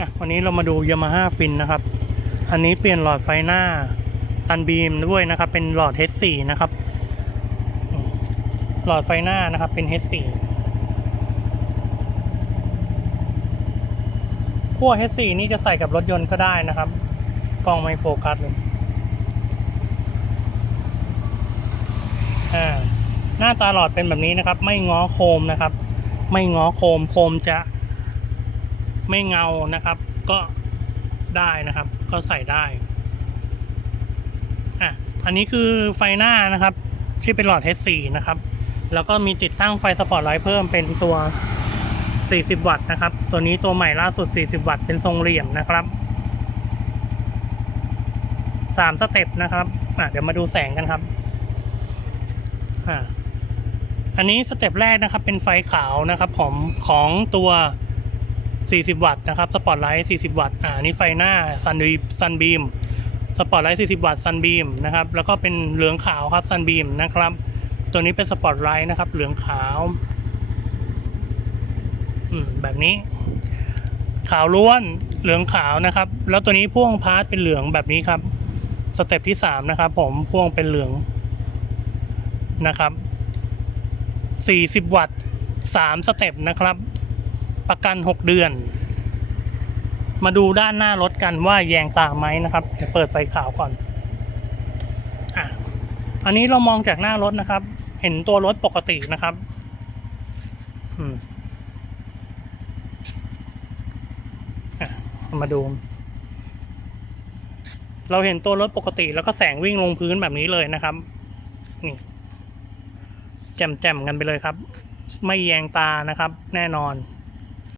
อะวันนี้เรามาดู Yamaha Fin นนะครับ อันนี้เปลี่ยนหลอดไฟหน้า Sunbeam ด้วยนะครับ เป็นหลอด H4 นะครับ หลอดไฟหน้านะครับเป็น H4 ขั้ว H4 นี่จะใส่กับรถยนต์ก็ได้นะครับ กล้องไม่โฟกัสเลยหน้าตาหลอดเป็นแบบนี้นะครับ ไม่ง้อโคมนะครับ ไม่ง้อโคมโคมจะ ไม่เงานะครับ ก็ได้นะครับ ก็ใส่ได้อะอันนี้คือไฟหน้านะครับ ที่เป็นหลอด H4 นะครับ แล้วก็มีติดตั้งไฟสปอตไลท์เพิ่มเป็นตัว 40 วัตต์นะครับ ตัวนี้ตัวใหม่ล่าสุด 40 วัตต์เป็นทรงเหลี่ยมนะครับ3สเต็ปนะครับอะเดี๋ยวมาดูแสงกันครับอ่าอันนี้สเต็ปแรกนะครับเป็นไฟขาวนะครับ ของของตัว 40 วัตต์นะครับสปอตไลท์40 วัตต์อ่านี่ไฟหน้า Sun Beam Sun Beam สปอตไลท์40 วัตต์ Sun Beam นะครับแล้วก็เป็นเหลืองขาวครับ Sun Beam นะครับ ตัวนี้เป็นสปอตไลท์นะครับเหลืองขาวอืมแบบนี้ ขาวล้วนเหลืองขาวนะครับ แล้วตัวนี้พ่วงพาร์ทเป็นเหลืองแบบนี้ครับสเต็ปที่3นะครับผมพ่วงเป็นเหลืองนะครับ40 วัตต์3สเต็ปนะครับ ประกัน 6 เดือน มาดูด้านหน้ารถกันว่าแยงตาไหมนะครับเดี๋ยวเปิดไฟขาวก่อนอะอันนี้เรามองจากหน้ารถนะครับ เห็นตัวรถปกตินะครับอืมอมาดู เราเห็นตัวรถปกติแล้วก็แสงวิ่งลงพื้นแบบนี้เลยนะครับ นี่ แจ่มๆกันไปเลยครับ ไม่แยงตานะครับ แน่นอน